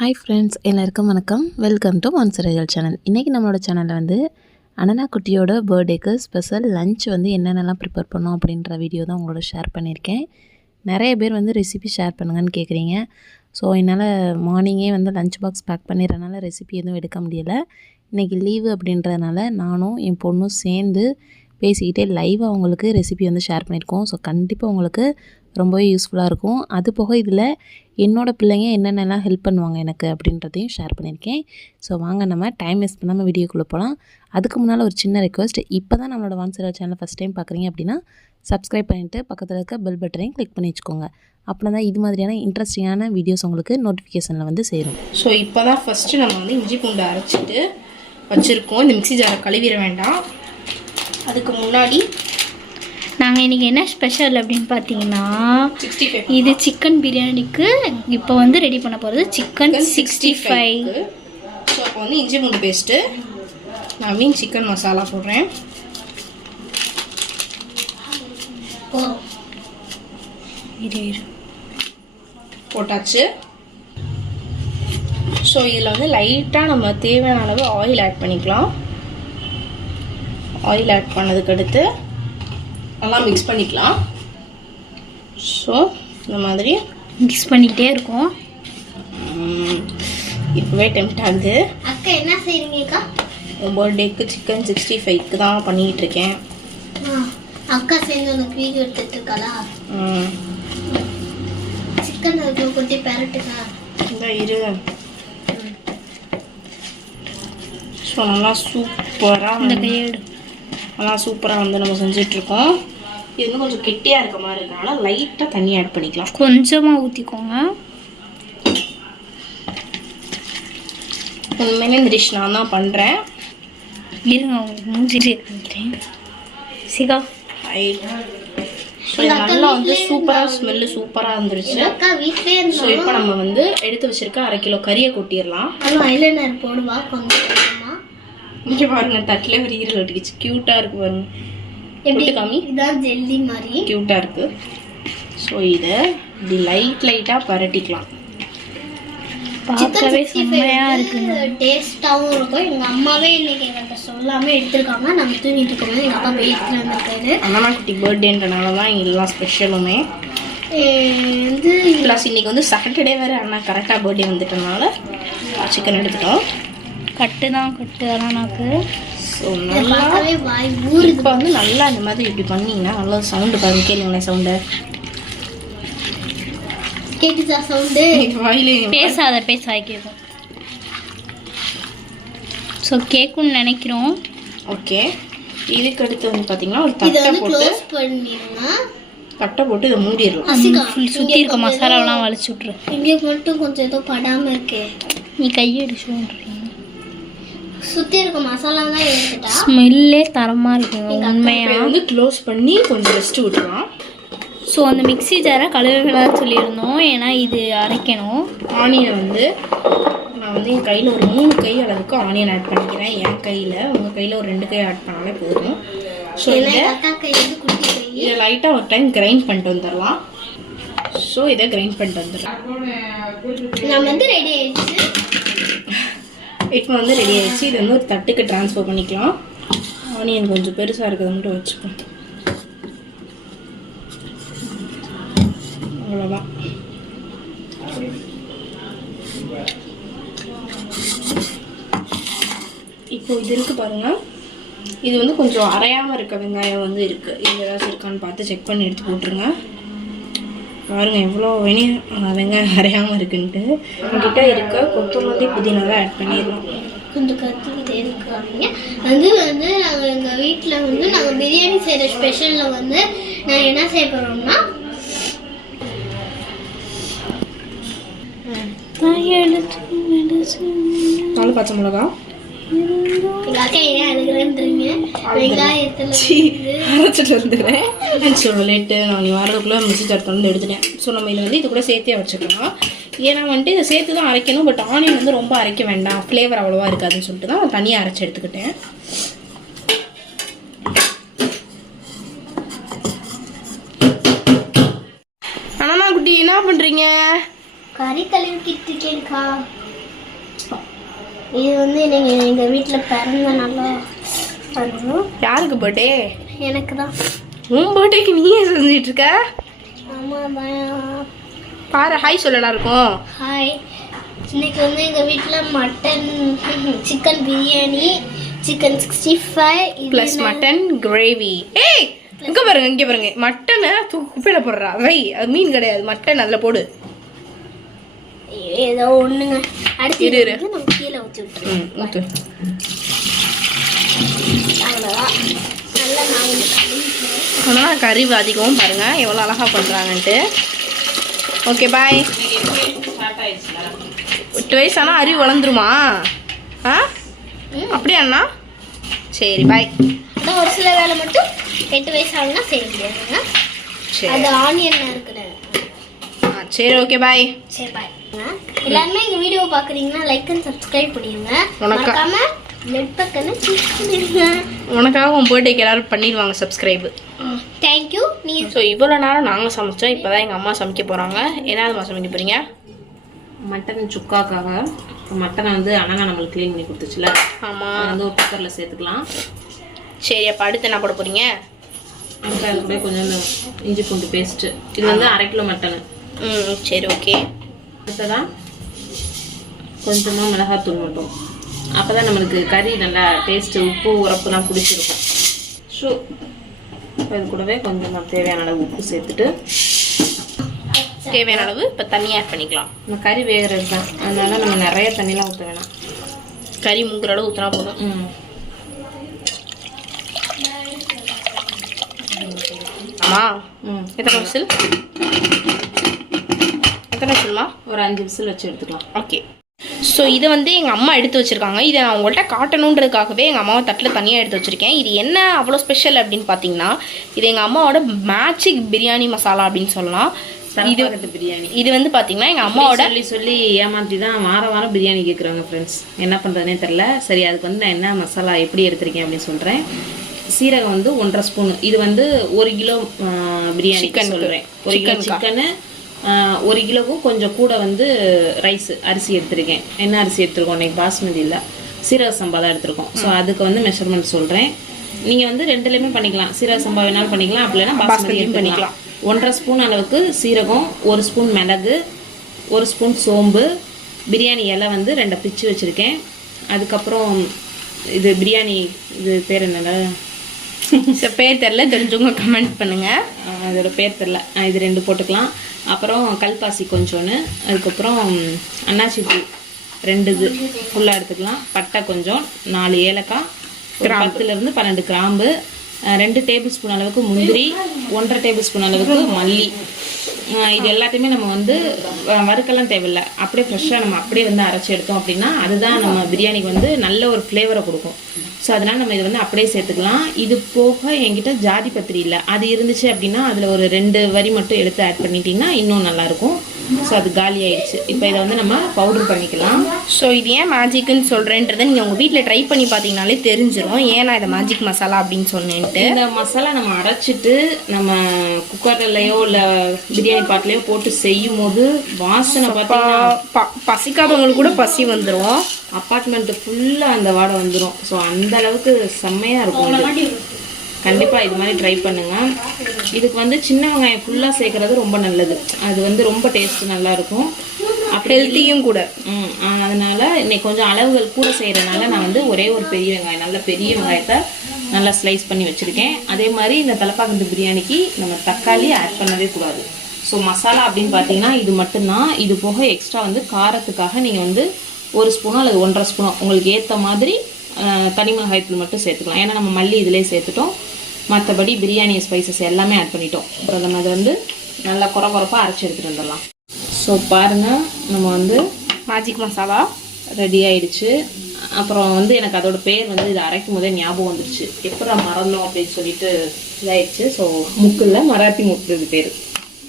Hi friends, எல்லாருக்கும் வணக்கம். Welcome to மான்சரைகள் சேனல். இன்றைக்கி நம்மளோட சேனலில் வந்து அனனா குட்டியோட பர்த்டேக்கு ஸ்பெஷல் லஞ்ச் வந்து என்னென்னலாம் ப்ரிப்பேர் பண்ணோம் அப்படின்ற வீடியோ தான் உங்களோட ஷேர் பண்ணியிருக்கேன். நிறைய பேர் வந்து ரெசிபி ஷேர் பண்ணுங்கன்னு கேட்குறீங்க. ஸோ என்னால் மார்னிங்கே வந்து லஞ்ச் பாக்ஸ் பேக் பண்ணிடுறதுனால ரெசிபி எதுவும் எடுக்க முடியலை. இன்றைக்கி லீவு அப்படின்றதுனால நானும் என் பொண்ணும் சேர்ந்து பேசிக்கிட்டே லைவாக உங்களுக்கு ரெசிபி வந்து ஷேர் பண்ணியிருக்கோம். ஸோ கண்டிப்பாக உங்களுக்கு ரொம்பவே யூஸ்ஃபுல்லாக இருக்கும். அது போக இதில் என்னோடய பிள்ளைங்க என்னென்னலாம் ஹெல்ப் பண்ணுவாங்க எனக்கு அப்படின்றதையும் ஷேர் பண்ணியிருக்கேன். ஸோ வாங்க நம்ம டைம் வேஸ்ட் பண்ணாமல் வீடியோக்குள்ளே போகலாம். அதுக்கு முன்னால் ஒரு சின்ன ரெக்வஸ்ட், இப்போ தான் நம்மளோட மான்சரைகள் சேனலை ஃபஸ்ட் டைம் பார்க்குறீங்க அப்படின்னா சப்ஸ்கிரைப் பண்ணிவிட்டு பக்கத்தில் இருக்க பெல் பட்டனையும் கிளிக் பண்ணி வச்சுக்கோங்க. அப்படின்னா தான் இது மாதிரியான இன்ட்ரெஸ்டிங்கான வீடியோஸ் உங்களுக்கு நோட்டிஃபிகேஷனில் வந்து சேரும். ஸோ இப்போ தான் ஃபஸ்ட்டு நம்ம வந்து இஞ்சி பூண்டு அரைச்சிட்டு வச்சுருக்கோம். இந்த மிக்ஸி ஜாரை கழுவிட வேண்டாம். அதுக்கு முன்னாடி நாங்கள் இன்றைக்கி என்ன ஸ்பெஷல் அப்படின்னு பார்த்தீங்கன்னா, இது சிக்கன் பிரியாணிக்கு இப்போ வந்து ரெடி பண்ண போகிறது சிக்கன் 65. ஸோ அப்போ வந்து இஞ்சி பூண்டு பேஸ்ட்டு, நான் மீன் சிக்கன் மசாலா போடுறேன். போட்டாச்சு. ஸோ இதில் வந்து லைட்டாக நம்ம தேவையான அளவு ஆயில் ஆட் பண்ணிக்கலாம். ஆயில் ஆட் பண்ணதுக்கு அடுத்து நல்லா மிக்ஸ் பண்ணிக்கலாம். ஸோ இந்த மாதிரி மிக்ஸ் பண்ணிக்கிட்டே இருக்கோம். இப்போவே டெம்ப்ட் ஆகுது. அக்கா என்ன செய்றீங்கக்கா? உன் பர்த்டேக்கு சிக்கன் 65க்கு தான் பண்ணிக்கிட்டு இருக்கேன். அக்கா சேர்ந்து உனக்கு வீடியோ எடுத்துட்டு இருக்காளா? சிக்கன் கொட்டி பரட்டுக்கா இந்த இரு. ஸோ நல்லா சூப்பராக இந்த கையெடு நல்லா சூப்பராக வந்து நம்ம செஞ்சிட்ருக்கோம். இது வந்து கொஞ்சம் கெட்டியாக இருக்க மாதிரி இருக்கனால லைட்டாக தண்ணி ஆட் பண்ணிக்கலாம். கொஞ்சமாக ஊற்றிக்கோங்க. உண்மையிலே இந்த டிஷ் நான் தான் பண்ணுறேன். இருங்க உங்களுக்கு மூஞ்சிலே காமிக்கிறேன். சிகா நல்லா வந்து சூப்பராக ஸ்மெல்லு சூப்பராக இருந்துருச்சு. ஸோ இப்போ நம்ம வந்து எடுத்து வச்சிருக்க 1/2 கிலோ கறியை கொட்டிடலாம். ஐலைனர் போடுவா கொஞ்சம். இங்கே பாருங்க, தட்டில் ஒரு ஈரல் ஒட்டிக்கிச்சு. க்யூட்டாக இருக்கு பாருங்க. எப்படி காமி? இதான் ஜெல்லி மாதிரி க்யூட்டாக இருக்கு. ஸோ இதை இப்படி லைட்டாக பரட்டிக்கலாம். பார்க்கவே செம்மையாக இருக்குங்க. டேஸ்ட்டாகவும் இருக்கும். எங்கள் அம்மாவே இன்னைக்கு எங்கள்கிட்ட சொல்லாமல் எடுத்துருக்காங்க. நம்ம தூங்கிட்டு இருக்கோம். எங்கள் அப்பா போயிட்டு வந்திருக்காரு. அண்ணா குட்டி பர்த்டேன்றனால தான் எல்லாம் ஸ்பெஷலுமே வந்து. ப்ளஸ் இன்னைக்கு வந்து சாட்டர்டே வேறு. அண்ணா கரெக்டாக பர்த்டே வந்துட்டனால சிக்கன் எடுத்துட்டோம். கட்டு தான் கட்டு அண்ணாக்கு. ஸோ நல்லா இப்போ வந்து நல்லா இந்த மாதிரி இப்படி பண்ணிங்கன்னா நல்லா சவுண்டு பாருங்க. கேளுங்களேன் சவுண்டை. கேக்குதா சவுண்டு? வாயிலே பேசாத கேட்கும். ஸோ கேட்கும்னு நினைக்கிறோம். ஓகே. இதுக்கு அடுத்து வந்து பார்த்தீங்கன்னா ஒரு தட்டை போட்டு இதை மூடிடலாம். சுற்றி இருக்க மசாலாவெல்லாம் வலிச்சு விட்ரு. இங்கே மட்டும் கொஞ்சம் ஏதோ படாமல் இருக்கு. நீ கையெடு சொல்கிறீங்க. சுற்றி இருக்க மசாலா தான் எடுத்துட்டா ஸ்மெல்லே தரமாக இருக்குங்க. உண்மையாக வந்து க்ளோஸ் பண்ணி கொஞ்சம் ரெஸ்ட்டு விட்டுருலாம். ஸோ அந்த மிக்ஸி ஜாரை கழுவலாம் சொல்லியிருந்தோம். ஏன்னா இது அரைக்கணும். ஆனியனை வந்து நான் வந்து என் கையில் ஒரு 3 கை அளவுக்கு ஆனியன் ஆட் பண்ணிக்கிறேன். என் கையில், உங்கள் கையில் ஒரு 2 கை ஆட் பண்ணாலே போதும். ஸோ இதை லைட்டாக ஒரு டைம் கிரைண்ட் பண்ணிட்டு வந்துடலாம். ஸோ இதை கிரைண்ட் பண்ணிட்டு வந்துடலாம். நம்ம வந்து ரெடி ஆயிடுச்சு. இப்போ வந்து ரெடி ஆயிடுச்சு. இது வந்து ஒரு தட்டுக்கு ட்ரான்ஸ்ஃபர் பண்ணிக்கலாம். ஆனியன் கொஞ்சம் பெருசாக இருக்கிறத மட்டும் வச்சுப்போம். அவ்வளோதான். இப்போ இது இருக்குது பாருங்கள். இது வந்து கொஞ்சம் அரையாமல் இருக்க வெங்காயம் வந்து இருக்குது. இது ஏதாச்சும் இருக்கான்னு பார்த்து செக் பண்ணி எடுத்து போட்டுருங்க. பாருங்கள் எவ்வளோ வெங்காயம் அரையாமல் இருக்குன்ட்டு. என்கிட்ட இருக்க கொத்தமல்லி புதினாவை ஆட் பண்ணிடலாம். கொஞ்சம் கற்றுக்கிட்டே இருக்காங்க. வந்து நாங்கள் எங்கள் வீட்டில் வந்து நாங்கள் பிரியாணி செய்கிற ஸ்பெஷலில் வந்து நாங்கள் என்ன செய்ய போகிறோம்னா, 4 பச்சை மிளகா. அரைச்சிட்டு வந்துடுறேன். ஸோ லேட்டு நான் நீ வரதுக்குள்ளே மிக்ஸி ஜார் வந்து எடுத்துட்டேன். ஸோ நம்ம இதை வந்து இது கூட சேர்த்தே வச்சுக்கலாம். ஏன்னா வந்துட்டு இதை சேர்த்து தான் அரைக்கணும். பட் ஆனியன் வந்து ரொம்ப அரைக்க வேண்டாம், ஃப்ளேவர் அவ்வளோவா இருக்காதுன்னு சொல்லிட்டு தான் நான் தனியாக அரைச்சி எடுத்துக்கிட்டேன். அண்ணா குட்டி என்ன பண்ணுறீங்க? கறி கழுவிக்கிட்டு இருக்கேன்க்கா. இது வந்து நீங்கள் எங்கள் வீட்டில் பிறந்த நல்லா பண்ணணும். யாருக்கு பர்த்டே? எனக்கு தான். உன் பர்த்டேக்கு நீயே செஞ்சுட்டு இருக்க? ஆமாம் தான். பாரு ஹாய் சொல்லலாம் இருக்கும். ஹாய். இன்னைக்கு வந்து எங்கள் வீட்டில் mutton chicken biryani, chicken 65 plus mutton gravy. ஏய் இங்கே பாருங்க மட்டனை குப்பையில் போடுறா. வை, அது மீன் கிடையாது, மட்டன் அதில் போடு. ஏதோ ஒன்றுங்க. அடுத்து இரு நம்ம கீழே ஊற்றி விட்டுருவோம். ஊற்று. அவ்வளோதான். நல்லா நான் ஆனால் கறி அதிகம் பாருங்கள் எவ்வளோ அழகாக பண்ணுறாங்கன்ட்டு. Okay bye. 8 வயசு ஆனால் அறிவு வளர்ந்துருமா? ஆ அப்படியா அண்ணா? சரி பாய். அதான் ஒரு சில வேலை மட்டும் 8 வயசு ஆகுனா செய்ய முடியாதுங்க. அது ஆனியன் இருக்குது. சரி ஓகே பாய். சரி பாய். எல்லாருமே எங்க வீடியோ பாக்குறீங்கன்னா லைக் அண்ட் சப்ஸ்கிரைப் பண்ணிடுங்க. மறக்காம பெல் பட்டனை கிளிக் பண்ணிடுங்க. உனக்காக உன் பர்த்டேக்கு எல்லாரும் பண்ணிடுவாங்க சப்ஸ்கிரைப். Thank you. ஸோ இவ்வளோ நேரம் நாங்கள் சமைச்சோம். இப்போ தான் எங்கள் அம்மா சமைக்க போகிறாங்க. என்னதுமா சமைக்க போகிறீங்க? மட்டன் சுக்காக்காக மட்டனை வந்து அண்ணா நம்மளுக்கு க்ளீன் பண்ணி கொடுத்துச்சுல. ஆமாம், வந்து ஒரு குக்கரில் சேர்த்துக்கலாம். சரி, அப்போ அடுத்து என்ன போட போகிறீங்க? அது கூட கொஞ்சம் இஞ்சி பூண்டு பேஸ்ட்டு. இது வந்து 1/2 கிலோ மட்டனு. சரி ஓகே. அடுத்ததான் கொஞ்சமாக மிளகாத்தூள் மட்டும். அப்போ தான் நம்மளுக்கு கறி நல்லா டேஸ்ட்டு, உப்பு உரப்புலாம் பிடிச்சிருக்கும். ஸோ இது கூடவே கொஞ்சமாக தேவையான அளவு உப்பு சேர்த்துட்டு தேவையான அளவு இப்போ தண்ணி ஆட் பண்ணிக்கலாம். நம்ம கறி வேகிறது தான், அதனால நம்ம நிறைய தண்ணிலாம் ஊற்ற வேணாம். கறி மூங்குற அளவு ஊற்றினா போதும். ஆமாம். எத்தனை விசில்? எத்தனை விசில்மா? ஒரு 5 விசில் வச்சு எடுத்துக்கலாம். ஓகே. ஸோ இதை வந்து எங்கள் அம்மா எடுத்து வச்சுருக்காங்க. இதை நான் உங்கள்கிட்ட காட்டணுன்றதுக்காகவே எங்கள் அம்மாவை தட்டில் தனியாக எடுத்து வச்சுருக்கேன். இது என்ன அவ்வளோ ஸ்பெஷல் அப்படின்னு பார்த்தீங்கன்னா, இது எங்கள் அம்மாவோட மேஜிக் பிரியாணி மசாலா அப்படின்னு சொல்லலாம். பிரியாணி இது வந்து பார்த்தீங்கன்னா எங்கள் அம்மாவோட சொல்லி ஏமாற்றி தான் வாரம் பிரியாணி கேட்குறாங்க ஃப்ரெண்ட்ஸ். என்ன பண்ணுறதுனே தெரில. சரி, அதுக்கு வந்து நான் என்ன மசாலா எப்படி எடுத்திருக்கேன் அப்படின்னு சொல்கிறேன். சீரகம் வந்து 1.5 ஸ்பூனு. இது வந்து 1 கிலோ பிரியாணி சொல்கிறேன். 1 கிலோ சிக்கனு, 1 கிலோவுக்கும் கொஞ்சம் கூட வந்து அரிசி எடுத்திருக்கேன். என்ன அரிசி எடுத்துருக்கோம் இன்னைக்கு? பாஸ்மதி இல்லை, சீரக சம்பா தான் எடுத்திருக்கோம். ஸோ அதுக்கு வந்து மெஷர்மெண்ட் சொல்கிறேன். நீங்கள் வந்து 2லேயுமே பண்ணிக்கலாம். சீரக சம்பா வேணாலும் பண்ணிக்கலாம், அப்படின்னா பாஸ்மதியும் பண்ணிக்கலாம். 1.5 ஸ்பூன் அளவுக்கு சீரகம், 1 ஸ்பூன் மிளகு, 1 ஸ்பூன் சோம்பு, பிரியாணி இலை வந்து 2 பிச்சு வச்சுருக்கேன். அதுக்கப்புறம் இது பிரியாணி இது பேர் என்னடா? பேர் தெரில, தெரிஞ்சவங்க கமெண்ட் பண்ணுங்கள். அதோட பேர் தெரில. இது 2 போட்டுக்கலாம். அப்புறம் கல்பாசி கொஞ்சோன்னு, அதுக்கப்புறம் அன்னாச்சி பூ 2 இது ஃபுல்லாக எடுத்துக்கலாம். பட்டை கொஞ்சம், 4 ஏலக்காய், 10லேருந்து 12 கிராம்பு, 2 டேபிள் ஸ்பூன் அளவுக்கு முந்திரி, 1.5 டேபிள் ஸ்பூன் அளவுக்கு மல்லி. இது எல்லாத்தையுமே நம்ம வந்து வறுக்கலாம் தேவையில்லை. அப்படியே ஃப்ரெஷ்ஷாக நம்ம அப்படியே வந்து அரைச்சி எடுத்தோம் அப்படின்னா அதுதான் நம்ம பிரியாணிக்கு வந்து நல்ல ஒரு ஃப்ளேவரை கொடுக்கும். ஸோ அதனால் நம்ம இது வந்து அப்படியே சேர்த்துக்கலாம். இது போக என்கிட்ட ஜாதி பத்திரி இல்லை, அது இருந்துச்சு அப்படின்னா அதில் ஒரு 2 வரி மட்டும் எடுத்து ஆட் பண்ணிட்டீங்கன்னா இன்னும் நல்லாயிருக்கும். ஸோ அது காலி ஆயிடுச்சு. இப்போ இதை வந்து நம்ம பவுடர் பண்ணிக்கலாம். ஸோ இது ஏன் மேஜிக்குன்னு சொல்கிறேன்றதை நீங்கள் உங்கள் வீட்டில் ட்ரை பண்ணி பார்த்தீங்கனாலே தெரிஞ்சிடும் ஏன் நான் இதை மேஜிக் மசாலா அப்படின்னு சொன்னேன்ட்டு. இந்த மசாலா நம்ம அரைச்சிட்டு நம்ம குக்கர்லையோ இல்லை பிரியாணி பாட்டிலையோ போட்டு செய்யும் போது வாசனை பார்த்தீங்கன்னா பசிக்காதவங்களுக்கு கூட பசி வந்துடும். அப்பார்ட்மெண்ட்டு ஃபுல்லாக அந்த வாடை வந்துடும். ஸோ அந்த அளவுக்கு செம்மையாக இருக்கும். கண்டிப்பாக இது மாதிரி ட்ரை பண்ணுங்கள். இதுக்கு வந்து சின்ன வெங்காயம் ஃபுல்லாக சேர்க்குறது ரொம்ப நல்லது. அது வந்து ரொம்ப டேஸ்ட்டு நல்லாயிருக்கும், அப்படி ஹெல்த்தியும் கூட. அதனால் இன்னைக்கு கொஞ்சம் அளவுகள் கூட செய்கிறதுனால நான் வந்து ஒரே ஒரு பெரிய வெங்காயம், நல்ல பெரிய வெங்காயத்தை நல்லா ஸ்லைஸ் பண்ணி வச்சுருக்கேன். அதே மாதிரி இந்த தலப்பாக்கட்டு பிரியாணிக்கு நம்ம தக்காளி ஆட் பண்ணவே கூடாது. ஸோ மசாலா அப்படின்னு பார்த்தீங்கன்னா இது மட்டும்தான். இது போக எக்ஸ்ட்ரா வந்து காரத்துக்காக நீங்கள் வந்து 1 ஸ்பூனோ அல்லது 1.5 ஸ்பூனோ உங்களுக்கு ஏற்ற மாதிரி தனி மிளகாய்த்தூள் மட்டும் சேர்த்துக்கலாம். ஏன்னா நம்ம மல்லி இதிலே சேர்த்துட்டோம். மற்றபடி பிரியாணி ஸ்பைசஸ் எல்லாமே ஆட் பண்ணிட்டோம். அப்புறம் நம்ம அதை வந்து நல்லா குறப்பாக அரைச்சி எடுத்துகிட்டு வந்துடலாம். ஸோ பாருங்கள், நம்ம வந்து மேஜிக் மசாலா ரெடி ஆயிடுச்சு. அப்புறம் வந்து எனக்கு அதோட பேர் வந்து இது அரைக்கும் போதே ஞாபகம் வந்துருச்சு. எப்போ மறந்தோம் அப்படின்னு சொல்லிட்டு இதாயிடுச்சு. ஸோ முக்கு இல்லை, மராத்தி முக்கு இது பேர்.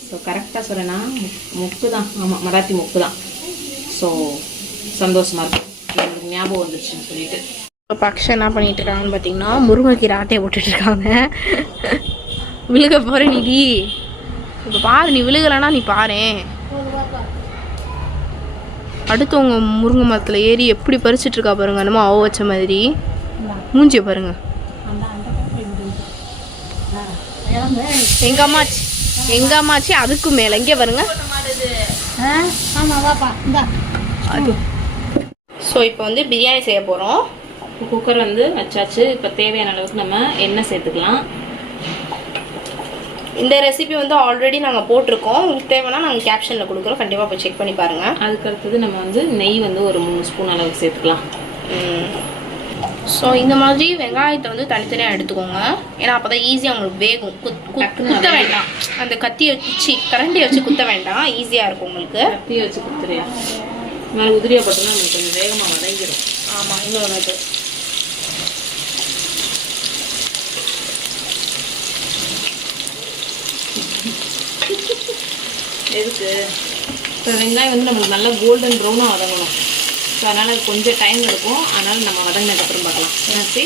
ஸோ கரெக்டாக சொல்கிறேன்னா முக்கு தான். ஆமாம், மராத்தி முக்கு தான். ஸோ சந்தோஷமாக இருக்கும், எனக்கு ஞாபகம் வந்துருச்சுன்னு சொல்லிட்டு. இப்போ அக்ஷா என்ன பண்ணிட்டு இருக்காங்கன்னு பார்த்தீங்கன்னா முருங்கைக்கீரை ஆட்டையை போட்டுட்ருக்காங்க. விழுக போகிற நிதி. இப்போ பாரு, நீ விழுகலைன்னா நீ பாரு. அடுத்தவங்க முருங்கை மரத்தில் ஏறி எப்படி பறிச்சுட்டு இருக்கா பாருங்க, நம்ம அவ வச்ச மாதிரி மூஞ்சிய பாருங்க. எங்க அம்மாச்சி அதுக்கு மேல இங்கே பாருங்க. ஸோ இப்போ வந்து பிரியாணி செய்ய போகிறோம். குக்கர் வந்து வச்சாச்சு. இப்போ தேவையான அளவுக்கு நம்ம எண்ணெய் சேர்த்துக்கலாம். இந்த ரெசிபி வந்து ஆல்ரெடி நாங்கள் போட்டிருக்கோம். உங்களுக்கு தேவைன்னா நாங்கள் கேப்ஷனில் கொடுக்குறோம், கண்டிப்பாக போய் செக் பண்ணி பாருங்கள். அதுக்கு அடுத்தது நம்ம வந்து நெய் வந்து ஒரு 3 ஸ்பூன் அளவுக்கு சேர்த்துக்கலாம். ஸோ இந்த மாதிரி வெங்காயத்தை வந்து தனித்தனியாக எடுத்துக்கோங்க. ஏன்னா அப்போ தான் ஈஸியாக உங்களுக்கு வேகும். குத்த வேண்டாம், அந்த கத்தியை வச்சு கரண்டியை வச்சு குத்த வேண்டாம், ஈஸியாக இருக்கும் உங்களுக்கு. கத்தியை வச்சு குத்துறியா? மேலே உதிரியாக போட்டோம்னா நம்மளுக்கு கொஞ்சம் வேகமாக வதங்கிடும். ஆமாம், இன்னொன்று இது எதுக்கு? இப்போ வெங்காயம் வந்து நம்மளுக்கு நல்லா கோல்டன் ப்ரௌனாக வதங்கணும். ஸோ அதனால் அது கொஞ்சம் டைம் எடுக்கும். அதனால் நம்ம வதங்கினதுக்கப்புறம் பார்க்கலாம். சரி.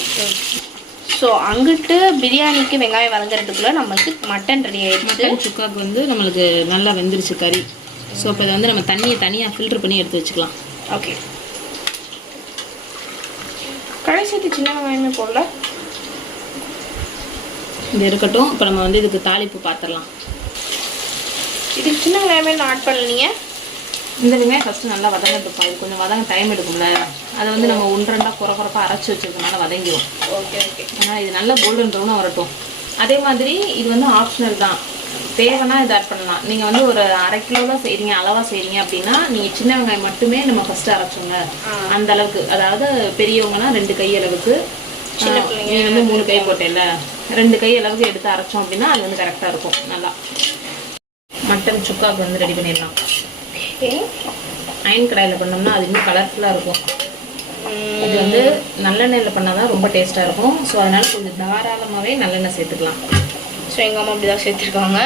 ஸோ அங்கிட்டு பிரியாணிக்கு வெங்காயம் வதங்குறதுக்குள்ளே நம்மளுக்கு மட்டன் ரெடி ஆகிடுச்சு. மட்டன் சுக்காவுக்கு வந்து நம்மளுக்கு நல்லா வெந்துருச்சு கறி. ஸோ இப்போ இதை வந்து நம்ம தண்ணியை தனியாக ஃபில்ட்ரு பண்ணி எடுத்து வச்சுக்கலாம். ஓகே, கடைசிக்கு சின்ன வெங்காயமே போடல, இது இருக்கட்டும். இப்போ நம்ம வந்து இதுக்கு தாளிப்பு பார்த்துடலாம். இதுக்கு சின்ன வெங்காயமே நான் ஆட் பண்ணல. நீங்கள் இந்த வெங்காயம் ஃபஸ்ட்டு நல்லா வதங்கட்டுப்பா. இது கொஞ்சம் வதங்க டைம் எடுக்கும்ல. அதை வந்து நம்ம 1-2 குறப்பாக அரைச்சி வச்சுருக்கனால வதங்கிடும். Okay okay. ஆனால் இது நல்லா கோல்டன் ப்ரௌனாக வரட்டும். அதே மாதிரி இது வந்து ஆப்ஷனல் தான், தேவைன்னா இது ஆட் பண்ணலாம். நீங்கள் வந்து ஒரு 1/2 கிலோ தான் செய்கிறீங்க, அளவாக செய்கிறீங்க அப்படின்னா நீங்கள் சின்ன வெங்காயம் மட்டுமே நம்ம ஃபஸ்ட்டு அரைச்சோங்க அந்த அளவுக்கு. அதாவது பெரியவங்கன்னா 2 கை அளவுக்கு, சின்ன பிள்ளைங்க நீங்கள் வந்து 3 கை போட்டேன்ல, 2 கை அளவுக்கு எடுத்து அரைச்சோம் அப்படின்னா அது வந்து கரெக்டாக இருக்கும். நல்லா மட்டன் சுக்காவுக்கு வந்து ரெடி பண்ணிடலாம். அயன் கடாயில் பண்ணோம்னா அது இன்னும் கலர்ஃபுல்லாக இருக்கும். இது வந்து நல்லெண்ணெயில் பண்ணால் தான் ரொம்ப டேஸ்ட்டாக இருக்கும். ஸோ அதனால் கொஞ்சம் தாராளமாகவே நல்லெண்ணெய் சேர்த்துக்கலாம். ஸோ எங்கள் அம்மா அப்படி தான் சேர்த்துருக்காங்க.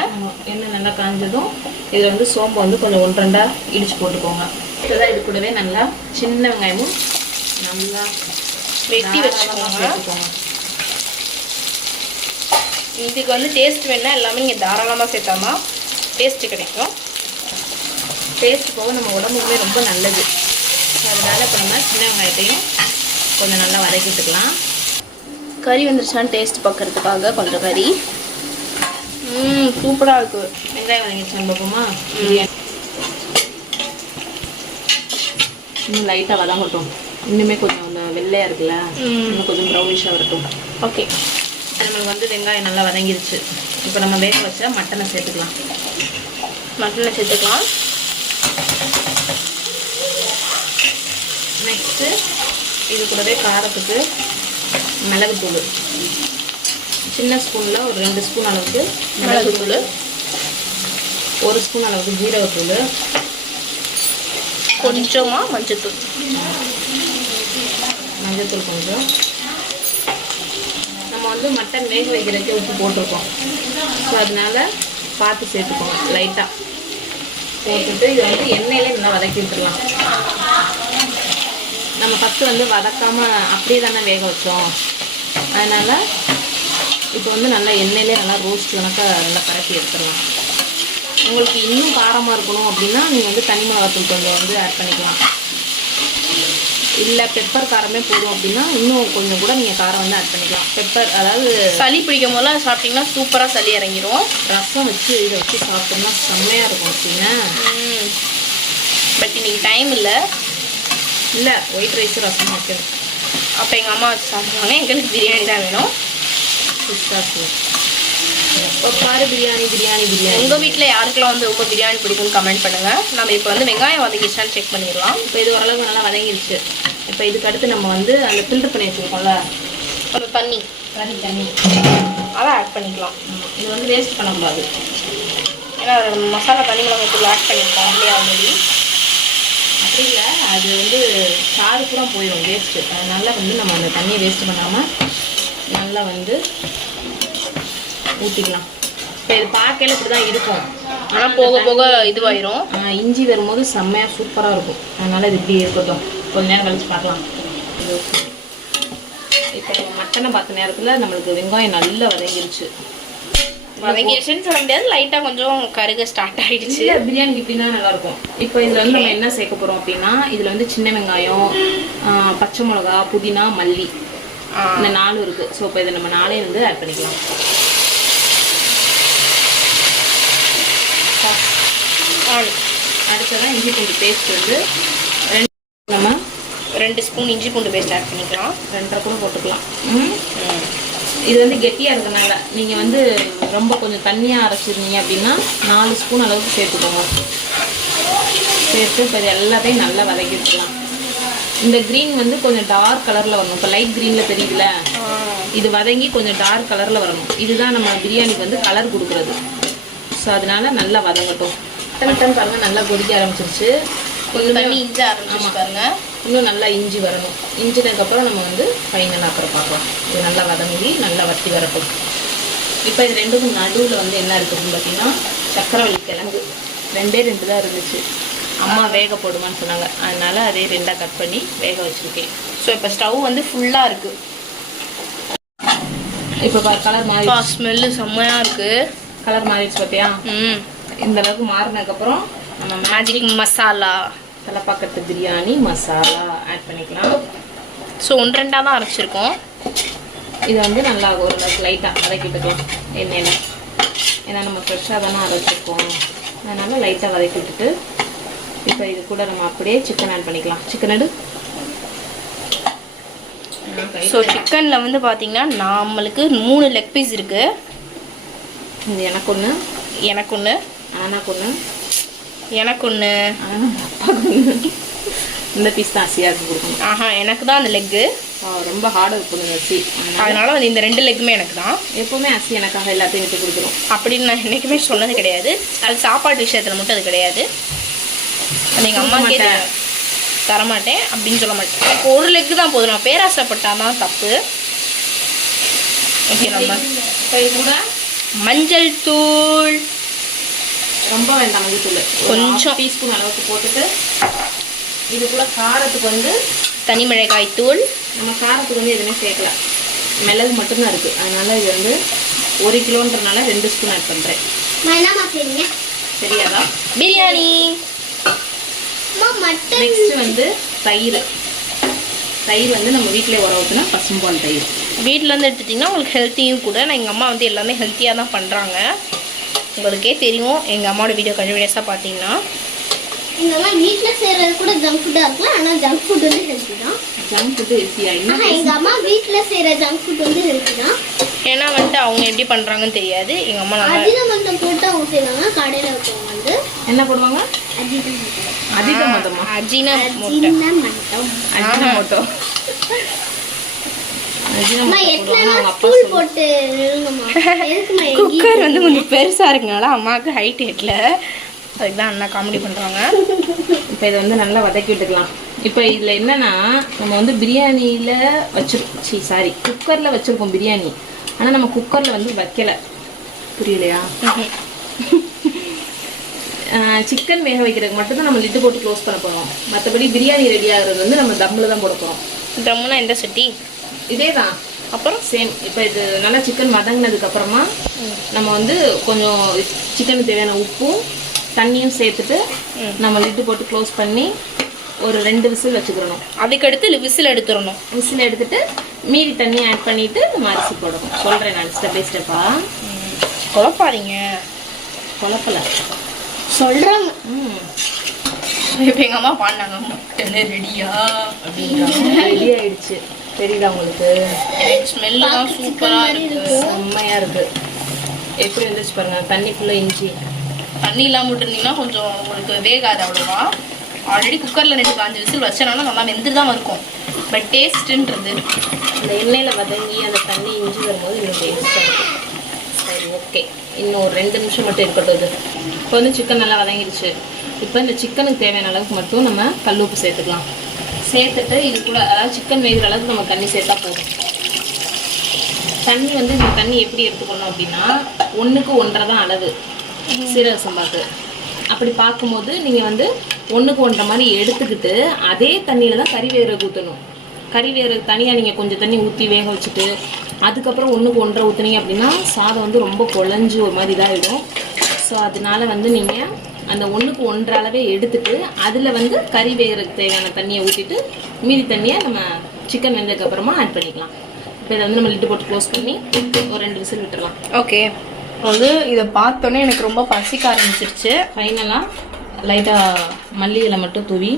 எண்ணெய் நல்லா காஞ்சதும் இதில் வந்து சோம்பு வந்து கொஞ்சம் 1-2 இடித்து போட்டுக்கோங்க. இதுதான் இது கூடவே நல்லா சின்ன வெங்காயமும் நல்லா வெட்டி வச்சுக்கோங்க. இதுக்கு வந்து டேஸ்ட் வேணால் எல்லாமே நீங்கள் தாராளமாக சேர்த்தாமா டேஸ்ட்டு கிடைக்கும். டேஸ்ட் போக நம்ம உடம்புக்குமே ரொம்ப நல்லது. அதனால் இப்போ நம்ம சின்ன வெங்காயத்தையும் கொஞ்சம் நல்லா வதக்கிட்டுக்கலாம். கறி வந்துருச்சான்னு டேஸ்ட் பார்க்கறதுக்காக கொஞ்சம் கறி. சூப்பராக இருக்குது. வெங்காயம் வதங்கிடுச்சான்னு பார்ப்போமா? இன்னும் லைட்டாக வதங்கட்டும். இன்னுமே கொஞ்சம் அந்த வெள்ளையாக இருக்குல்ல, இன்னும் கொஞ்சம் ப்ரௌனிஷாக வரட்டும். ஓகே, நம்மளுக்கு வந்து வெங்காயம் நல்லா வதங்கிடுச்சு. இப்போ நம்ம வேக வச்சா மட்டனை சேர்த்துக்கலாம். மட்டனை சேர்த்துக்கலாம். நெக்ஸ்ட்டு இது கூடவே காரத்துக்கு மிளகுத்தூள் சின்ன ஸ்பூனில் ஒரு 2 ஸ்பூன் அளவுக்கு மிளகுத்தூள், 1 ஸ்பூன் அளவுக்கு ஜீரகத்தூள், கொஞ்சமாக மஞ்சத்தூள் கொஞ்சம். நம்ம வந்து மட்டன் வேக வைக்கிறதுக்கே உப்பு போட்டிருக்கோம். ஸோ அதனால பார்த்து சேர்த்துக்கோங்க. லைட்டாக போட்டுட்டு இதை வந்து எண்ணெயிலே நல்லா வதக்கி விட்டுடலாம். நம்ம ஃபஸ்ட்டு வந்து வதக்காமல் அப்படியே தானே வேக வச்சோம். அதனால் இப்போ வந்து நல்லா எண்ணெயிலே நல்லா ரோஸ்ட் கணக்காக நல்லா பரப்பி எடுத்துடலாம். உங்களுக்கு இன்னும் காரமாக இருக்கணும் அப்படின்னா நீங்கள் வந்து தனி மிளகாத்தூள் கொஞ்சம் வந்து ஆட் பண்ணிக்கலாம். இல்லை பெப்பர் காரமே போதும் அப்படின்னா இன்னும் கொஞ்சம் கூட நீங்கள் காரம் வந்து ஆட் பண்ணிக்கலாம். பெப்பர் அதாவது சளி பிடிக்கும் போது அது சாப்பிட்டிங்கன்னா சூப்பராக சளி இறங்கிடும். ரசம் வச்சு இதை வச்சு சாப்பிட்டோம்னா செம்மையாக இருக்கும் வச்சுங்க. பட் இன்னைக்கு டைம் இல்லை. ஒயிட் ரைஸு ரசம் வைக்கணும். அப்போ எங்கள் அம்மா வச்சு சாப்பிடுவாங்க. எங்களுக்கு பிரியாணி தான் வேணும். எப்போ பாரு பிரியாணி பிரியாணி பிரியாணி. உங்கள் வீட்டில் யாருக்கெல்லாம் வந்து ரொம்ப பிரியாணி பிடிக்கும்னு கமெண்ட் பண்ணுங்கள். நம்ம இப்போ வந்து வெங்காயம் வதங்கிடுச்சான்னு செக் பண்ணிடலாம். இப்போ இது ஓரளவுக்கு நல்லா வதங்கிடுச்சு. இப்போ இதுக்கு அடுத்து நம்ம வந்து அந்த ஃபில்டர் பண்ணி வச்சுருக்கோம்ல அந்த தண்ணி அதை ஆட் பண்ணிக்கலாம். இது வந்து வேஸ்ட் பண்ணக்கூடாது. ஏன்னா மசாலா தனி மிளகாத்தூள் ஆட் பண்ணியிருக்கோம் இல்லையா ஆல்ரெடி. அப்படி இல்லை, அது வந்து சாறு கூட போயிடும் வேஸ்ட்டு. அதனால வந்து நம்ம அந்த தண்ணியை வேஸ்ட் பண்ணாமல் நல்லா வந்து ஊற்றிக்கலாம். இப்போ இது பார்க்கல இப்படி தான் இருக்கும். ஆனால் போக போக இதுவாயிரும். இஞ்சி வரும்போது செம்மையாக சூப்பராக இருக்கும். அதனால் இது இப்படி இருக்கட்டும். கொஞ்ச நேரம் கழிச்சு பார்க்கலாம். இப்போ நம்ம மட்டனை பார்த்த நேரத்தில் நம்மளுக்கு வெங்காயம் நல்லா வதங்கிருச்சு. வதங்கிடுச்சுன்னு சொல்ல முடியாது, லைட்டாக கொஞ்சம் கருக ஸ்டார்ட் ஆகிடுச்சு. பிரியாணி இப்படின்னா நல்லாயிருக்கும். இப்போ இதில் வந்து நம்ம என்ன சேர்க்க போகிறோம் அப்படின்னா, இதில் வந்து சின்ன வெங்காயம், பச்சை மிளகா, புதினா, மல்லி, இந்த 4 இருக்குது. ஸோ இப்போ இதை நம்ம 4 வந்து ஆட் பண்ணிக்கலாம். அடுத்ததான் இஞ்சி பூண்டு பேஸ்ட் வந்து நம்ம 2 ஸ்பூன் இஞ்சி பூண்டு பேஸ்ட் ஆட் பண்ணிக்கலாம். 2.5 கூட போட்டுக்கலாம். இது வந்து கெட்டியாக இருக்கனால நீங்கள் வந்து ரொம்ப கொஞ்சம் தண்ணியாக அரைச்சிருந்தீங்க அப்படின்னா 4 ஸ்பூன் அளவுக்கு சேர்த்துக்கோங்க. சேர்த்து இப்போ இது எல்லாத்தையும் நல்லா வதக்கி விட்டுக்கலாம். இந்த க்ரீன் வந்து கொஞ்சம் டார்க் கலரில் வரணும். இப்போ லைட் க்ரீனில் தெரியுதுல, இது வதங்கி கொஞ்சம் டார்க் கலரில் வரணும். இதுதான் நம்ம பிரியாணிக்கு வந்து கலர் கொடுக்குறது. ஸோ அதனால நல்லா வதங்கட்டும். டன் பாருங்கள் நல்லா கொதிக்க ஆரம்பிச்சிருச்சு. கொஞ்சம் தண்ணி இஞ்சி ஆரம்பிச்சு பாருங்க. இன்னும் நல்லா இஞ்சி வரணும். இஞ்சினதுக்கப்புறம் நம்ம வந்து ஃபைனலாக அப்புறம் பார்க்கலாம். இது நல்லா வதங்கி நல்லா வத்தி வரட்டும். இப்போ இது ரெண்டுக்கும் நடுவில் வந்து என்ன இருக்குதுன்னு பார்த்தீங்கன்னா, சக்கரவள்ளி கிழங்கு 2 தான் இருந்துச்சு. அம்மா வேக போடுமான்னு சொன்னாங்க, அதனால அதே 2ஆக கட் பண்ணி வேக வச்சுருக்கேன். ஸோ இப்போ ஸ்டவ் வந்து ஃபுல்லாக இருக்குது. இப்போ கலர் மாறி, ஸ்மெல்லு செம்மையாக இருக்குது. கலர் மாறிடுச்சு பார்த்தியா? இந்த அளவுக்கு மாறினதுக்கப்புறம் நம்ம மேஜிக் மசாலா, தலப்பாக்கட்டு பிரியாணி மசாலா ஆட் பண்ணிக்கலாம். ஸோ 1-2 தான் அரைச்சிருக்கோம். இதை வந்து நல்லா ஒரு லைட்டாக வதக்கிட்டுக்கலாம் எண்ணெயில். ஏன்னா நம்ம ஃப்ரெஷ்ஷாக தானே அரைச்சிருக்கோம், அதனால் லைட்டாக வதக்கி விட்டுட்டு இப்போ இது கூட நம்ம அப்படியே சிக்கன் ஆட் பண்ணிக்கலாம். சிக்கன் எடு. ஸோ சிக்கனில் வந்து பார்த்தீங்கன்னா நம்மளுக்கு 3 லெக் பீஸ் இருக்குது. இது எனக்கு ஒன்று, எனக்கு ஒன்று, ஆனாக்கு ஒன்று, எனக்கு ஒன்று, அப்பாவுக்கு ஒன்று. இந்த பீஸ் தான் அசியாவுக்கு கொடுக்கணும். எனக்கு தான் அந்த லெக்கு. ரொம்ப ஹார்டாக இருக்கணும் அசி, அதனால வந்து இந்த 2 லெக்குமே எனக்கு தான். எப்போவுமே அசி எனக்காக எல்லாத்தையும் விட்டு கொடுத்துரும் அப்படின்னு நான் என்றைக்குமே சொன்னது கிடையாது. அது சாப்பாட்டு விஷயத்தில் மட்டும் அது கிடையாது. அது எங்கள் அம்மாக்கே தரமாட்டேன் அப்படின்னு சொல்ல மாட்டேன். எனக்கு 1 லெக்கு தான் போதும். நான் பேராசைப்பட்டால் தான் தப்பு. ஓகே, நம்ம கூட மஞ்சள் தூள் ரொம்ப வேண்டாம். மஞ்சள் தூள் கொஞ்சம் டீஸ்பூன் அளவுக்கு போட்டுட்டு, இது கூட காரத்துக்கு வந்து தனி மிளகாய் தூள். நம்ம காரத்துக்கு வந்து எதுவுமே சேர்க்கல, மிளகு மட்டும்தான் இருக்குது. அதனால் இது வந்து 1 கிலோன்றனால 2 ஸ்பூன் ஆட் பண்ணுறேன். சரியாதா? பிரியாணி. நெக்ஸ்ட் வந்து தயிர். தயிர் வந்து நம்ம வீட்டிலே உர ஊற்றினா பசும்பால் தயிர். வீட்டில் வந்து எடுத்துட்டிங்கன்னா உங்களுக்கு ஹெல்த்தியும் கூட. நான் எங்கள் அம்மா வந்து எல்லாமே ஹெல்த்தியாக தான் பண்ணுறாங்க. உங்களுக்கே தெரியும், எங்கள் அம்மாவோட வீடியோ கண்டினியூஸாக பார்த்தீங்கன்னா. எங்கள் அம்மா வீட்டில் செய்கிறது கூட ஜங்க் ஃபுட்டாக இருக்கலாம், ஆனால் ஜங்க் ஃபுட் வந்து ஹெல்த்தி தான். ஜங்க் ஃபுட்டு ஹெல்த்தியாக எங்கள் அம்மா வீட்டில் செய்கிற ஜங்க் ஃபுட் வந்து ஹெல்த்தி தான். ஏன்னா வந்துட்டு அவங்க எப்படி பண்ணுறாங்கன்னு தெரியாது. எங்கள் அம்மா நல்லா அஜினமோட்டோ போட்டு அவங்க செய்வாங்க. கடையில் இருக்கவங்க வந்து என்ன போடுவாங்க? அஜினமோட்டோ. குக்கர் வந்து கொஞ்சம் பெருசாக இருக்குனால அம்மாவுக்கு ஹைட் எட்டல. அதுக்கு தான் அண்ணா காமெடி பண்ணுறாங்க. இப்போ இதை வந்து நல்லா வதக்கி விட்டுக்கலாம். இப்போ இதில் என்னென்னா, நம்ம வந்து பிரியாணியில் குக்கரில் வச்சுருக்கோம் பிரியாணி. ஆனால் நம்ம குக்கரில் வந்து வைக்கலை. புரியலையா? சிக்கன் வேக வைக்கிறதுக்கு மட்டும்தான் நம்ம லிட்டு போட்டு க்ளோஸ் பண்ண போகிறோம். மற்றபடி பிரியாணி ரெடி ஆகுறது வந்து நம்ம தம்மில் தான் போட போகிறோம். தம்முனா எந்த சட்டி? இதே தான். அப்புறம் சேம். இப்போ இது நல்லா சிக்கன் வதங்கினதுக்கப்புறமா நம்ம வந்து கொஞ்சம் சிக்கனுக்கு தேவையான உப்பும் தண்ணியும் சேர்த்துட்டு நம்ம லிட்டு போட்டு க்ளோஸ் பண்ணி ஒரு 2 விசில் வச்சுக்கிறணும். அதுக்கடுத்து விசில் எடுத்துடணும். விசில் எடுத்துட்டு மீதி தண்ணி ஆட் பண்ணிவிட்டு நம்ம அரிசி போடணும். சொல்கிறேன் நான் ஸ்டெப் பை ஸ்டெப்பாக. குழப்பாதீங்க. குழப்பலை சொல்கிறாங்க. இப்போ எங்கள் அம்மா பாடினாங்க, ரெடியா அப்படின்றாங்க. ரெடி ஆயிடுச்சு. தெரியுதா உங்களுக்கு? ஸ்மெல்லு தான் சூப்பராக இருக்குது, செம்மையாக இருக்குது. எப்படி வந்துச்சு பாருங்கள். தண்ணி ஃபுல்லாக இஞ்சி. தண்ணி இல்லாமல் விட்டுருந்தீங்கன்னா கொஞ்சம் உங்களுக்கு வேகாது அவ்வளோவா. ஆல்ரெடி குக்கரில் 4-5 விசில் வச்சனால நல்லா வெந்து தான் இருக்கும். பட் டேஸ்ட்டுன்றது அந்த எண்ணெயில் வதங்கி அந்த தண்ணி இஞ்சி வரும்போது இன்னும் டேஸ்ட்டாக இருக்கும். சரி, ஓகே. இன்னும் ஒரு 2 நிமிஷம் மட்டும் இருக்கட்டும். இது இப்போ வந்து சிக்கன் நல்லா வதங்கிடுச்சு. இப்போ இந்த சிக்கனுக்கு தேவையான அளவுக்கு மட்டும் நம்ம கல் உப்பு சேர்த்துக்கலாம். சேர்த்துட்டு இது கூட அதாவது சிக்கன் வேகிற அளவுக்கு நம்ம தண்ணி சேர்த்தா போதும். தண்ணி வந்து இந்த தண்ணி எப்படி எடுத்துக்கணும் அப்படின்னா 1க்கு 1.5 தான் அளவு சீரக சம்பாக்கு. அப்படி பார்க்கும்போது நீங்கள் வந்து 1க்கு 1.5 மாதிரி எடுத்துக்கிட்டு அதே தண்ணியில் தான் கறி வேக ஊற்றணும். கறி வேறு தனியாக நீங்கள் கொஞ்சம் தண்ணி ஊற்றி வேக வச்சுட்டு அதுக்கப்புறம் 1க்கு 1.5 ஊற்றுனீங்க அப்படின்னா சாதம் வந்து ரொம்ப குழஞ்சி ஒரு மாதிரி இதாகிடும். ஸோ அதனால வந்து நீங்கள் அந்த 1க்கு 1.5 அளவே எடுத்துட்டு அதில் வந்து கறி வேகிறதுக்கு தேவையான தண்ணியை ஊற்றிட்டு மீதி தண்ணியை நம்ம சிக்கன் வெந்ததுக்கப்புறமா ஆட் பண்ணிக்கலாம். இப்போ இதை வந்து நம்ம லிட்டு போட்டு க்ளோஸ் பண்ணி ஒரு 2 விசில் விட்டுடலாம். ஓகே, வந்து இதை பார்த்தோன்னே எனக்கு ரொம்ப பசிக்க ஆரம்பிச்சிருச்சு. ஃபைனலாக லைட்டாக மல்லி இலை மட்டும் தூவி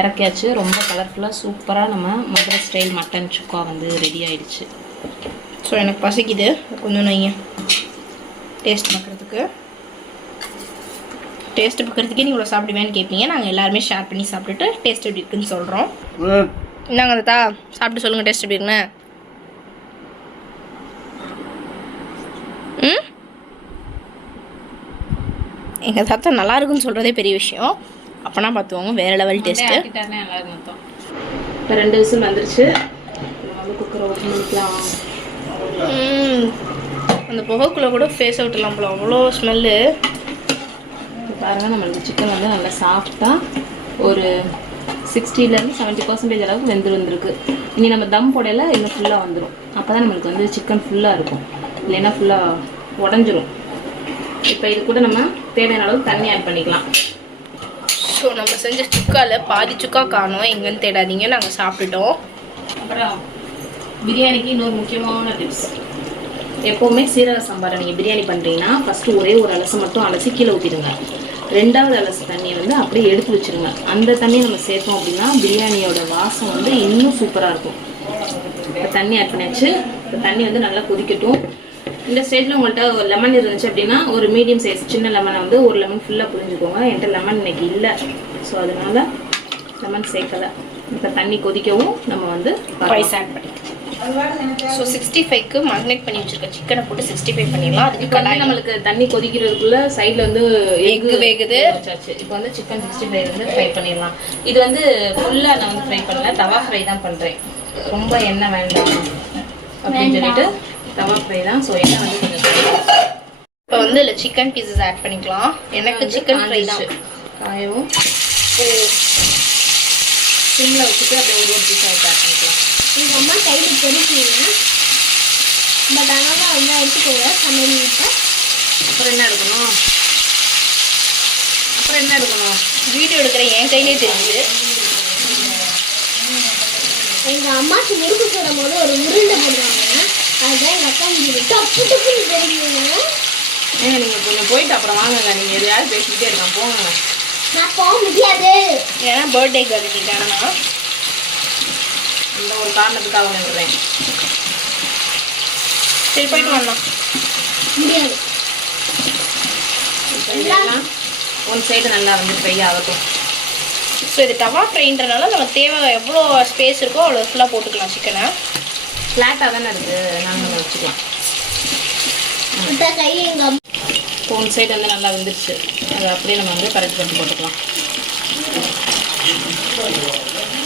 இறக்கியாச்சு. ரொம்ப கலர்ஃபுல்லாக சூப்பராக நம்ம மதுரை ஸ்டைல் மட்டன் சுக்கா வந்து ரெடி ஆயிடுச்சு. ஸோ எனக்கு பசிக்குது, கொஞ்சம் வைங்க டேஸ்ட் பார்க்குறதுக்கு. டேஸ்ட் பார்க்குறதுக்கே நீங்கள் இவ்வளோ சாப்பிடுவேன்னு கேட்பீங்க. நாங்கள் எல்லாருமே ஷேர் பண்ணி சாப்பிட்டுட்டு டேஸ்ட் எப்படி இருக்குன்னு சொல்கிறோம். இந்தாங்க தாத்தா, சாப்பிட்டு சொல்லுங்கள் டேஸ்ட் எப்படி இருக்குன்னு. எங்கள் தாத்தா நல்லா இருக்குன்னு சொல்கிறதே பெரிய விஷயம். அப்போனா பார்த்துவோங்க, வேறு லெவல் டேஸ்ட்டு. நல்லா இருக்கும் மொத்தம். இப்போ 2 விசில் வந்துருச்சு. வந்து குக்கரை ஓப்பன் பண்ணிக்கலாம். அந்த புகைக்குள்ளே கூட ஃபேஸ் அவுட்லாம் போல, அவ்வளோ ஸ்மெல்லு. பாருங்கள், நம்மளுக்கு சிக்கன் வந்து நல்லா சாஃப்டாக ஒரு 60-70% அளவுக்கு வந்துருக்கு. இனி நம்ம தம் போடையில் இன்னும் ஃபுல்லாக வந்துடும். அப்போ தான் நம்மளுக்கு வந்து சிக்கன் ஃபுல்லாக இருக்கும், இல்லைன்னா ஃபுல்லாக உடஞ்சிரும். இப்போ இது கூட நம்ம தேவையான அளவுக்கு தண்ணி ஆட் பண்ணிக்கலாம். ஸோ நம்ம செஞ்ச சுக்காவில் பாதி சுக்கா காணும், எங்கன்னு தேடாதீங்க, நாங்கள் சாப்பிட்டுட்டோம். அப்புறம் பிரியாணிக்கு இன்னொரு முக்கியமான டிப்ஸ். எப்போவுமே சீரக சம்பாரை நீங்கள் பிரியாணி பண்ணுறீங்கன்னா ஃபஸ்ட்டு ஒரே ஒரு அலசை மட்டும் அலசி கீழே ஊற்றிடுங்க. 2வது அலசு தண்ணியை வந்து அப்படியே எடுத்து வச்சுருங்க. அந்த தண்ணியை நம்ம சேர்த்தோம் அப்படின்னா பிரியாணியோட வாசம் வந்து இன்னும் சூப்பராக இருக்கும். இப்போ தண்ணி ஆட் பண்ணியாச்சு. இப்போ தண்ணி வந்து நல்லா கொதிக்கட்டும். இந்த ஸ்டேஜில் உங்கள்கிட்ட ஒரு லெமன் இருந்துச்சு அப்படின்னா ஒரு மீடியம் சைஸ் சின்ன லெமனை வந்து ஒரு லெமன் ஃபுல்லாக புரிஞ்சுக்கோங்க. என்கிட்ட லெமன் இன்னைக்கு இல்லை, ஸோ அதனால லெமன் சேர்க்கலை. இப்போ தண்ணி கொதிக்கவும் நம்ம வந்து ரைஸ் ஆட் பண்ணிக்கலாம். ஸோ 65க்கு மேரினேட் பண்ணி வச்சுருக்க சிக்கனை போட்டு 65 பண்ணிடலாம். அதுக்கு கடாய் நம்மளுக்கு தண்ணி கொதிக்கிறதுக்குள்ள சைடில் வந்து எக் வேகுது. இப்போ வந்து சிக்கன் 65 வந்து ஃப்ரை பண்ணிடலாம். இது வந்து ஃபுல்லாக நான் வந்து ஃப்ரை பண்ணல, தவா ஃப்ரை தான் பண்ணுறேன். ரொம்ப எண்ணெய் வேண்டாம் அப்படின்னு சொல்லிட்டு தவா ஃப்ரை தான். ஸோ எண்ணெய் வந்து கொஞ்சம் இப்போ வந்து இல்லை சிக்கன் பீசஸ் ஆட் பண்ணிக்கலாம். எனக்கு சிக்கன் ஃப்ரை தான் காயவும் சிம்மில் வச்சுட்டு அப்படியே ஒரு பீஸ் ஆட் பண்ணிக்கலாம். எங்கள் அம்மா கையில் பொறிக்கிறீங்க, பட் அதனால் வந்து எடுத்துக்கோங்க சமையல் வீட்டை. அப்புறம் என்ன எடுக்கணும்? வீடியோ எடுக்கிற என் கையிலே தெரியுது. எங்கள் அம்மாச்சி முறுக்கு போடும் போது ஒரு உருண்டை போடுவாங்க, அதுதான் எங்கள் அக்கா முடிவு டப்பு டப்புன்னு தெரியுங்க. நீங்கள் கொஞ்சம் போயிட்டு அப்புறம் வாங்குங்க. நீங்கள் எதையாவது பேசிக்கிட்டே இருக்கான், போங்க. நான் போக முடியாது, ஏன்னா பர்த்டேக்கு அதுக்கிட்டாங்கன்னா இந்த ஒரு காரணத்துக்காக நினைக்கிறேன். சரி போயிட்டு வரலாம். முடியாது. ஒன் சைடு நல்லா வந்து ஃப்ரை ஆகட்டும். ஸோ இது தவா ஃப்ரைன்றனால நம்ம தேவை எவ்வளோ ஸ்பேஸ் இருக்கோ அவ்வளோ ஃபுல்லாக போட்டுக்கலாம். சிக்கனை ஃப்ளாட்டாக தானே இருக்குது, நாங்கள் வச்சுக்கலாம். கை எங்கள் ஒன் சைடு வந்து நல்லா வந்துருச்சு. அதை அப்படியே நம்ம வந்து கரெக்ட் பண்ணி போட்டுக்கலாம்.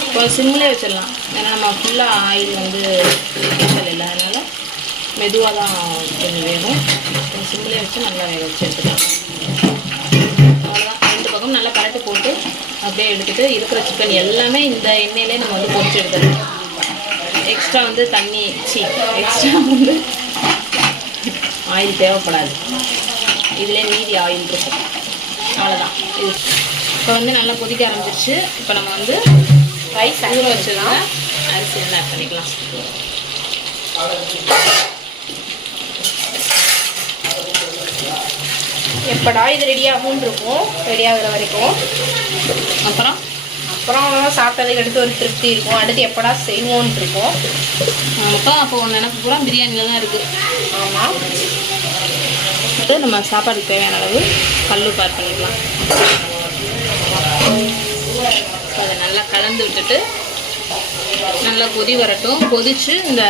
இப்போ சிம்மிலே வச்சிடலாம், ஏன்னா நம்ம ஃபுல்லாக ஆயில் வந்து இல்லை, அதனால் மெதுவாக தான் கொஞ்சம் வேகும். சிம்மிலே வச்சு நல்லா வேக வச்சு எடுத்துக்கலாம். அவ்வளோதான். 2 பக்கம் நல்லா பரட்டு போட்டு அப்படியே எடுத்துகிட்டு இருக்கிற சிக்கன் எல்லாமே இந்த எண்ணெயிலே நம்ம வந்து பொரிச்சு எடுத்துடலாம். எக்ஸ்ட்ரா வந்து தண்ணி எக்ஸ்ட்ரா வந்து ஆயில் தேவைப்படாது, இதிலே மீதி ஆயில் இருக்கும். அவ்வளோதான். இது இப்போ வந்து நல்லா கொதிக்க ஆரம்பிச்சிருச்சு. இப்போ நம்ம வந்து ரைஸ் ஊற வச்சுதான் அரிசி வந்து ஆட் பண்ணிக்கலாம். எப்படா இது ரெடி ஆகும்னு இருக்கும், ரெடி ஆகுற வரைக்கும். அப்புறம் சாப்பிட்டதுக்கு அடுத்து ஒரு திருப்தி இருக்கும். அடுத்து எப்படா செய்வோன்னு இருக்கும். நமக்கு அப்போ ஒன்று நினைப்பு பூரா பிரியாணியில் தான் இருக்குது. ஆமாம். நம்ம சாப்பாடுக்கு தேவையான அளவு கல்லுப்பு ஆட் பண்ணிக்கலாம். அதை நல்லா கலந்து விட்டுட்டு நல்லா கொதி வரட்டும். கொதித்து இந்த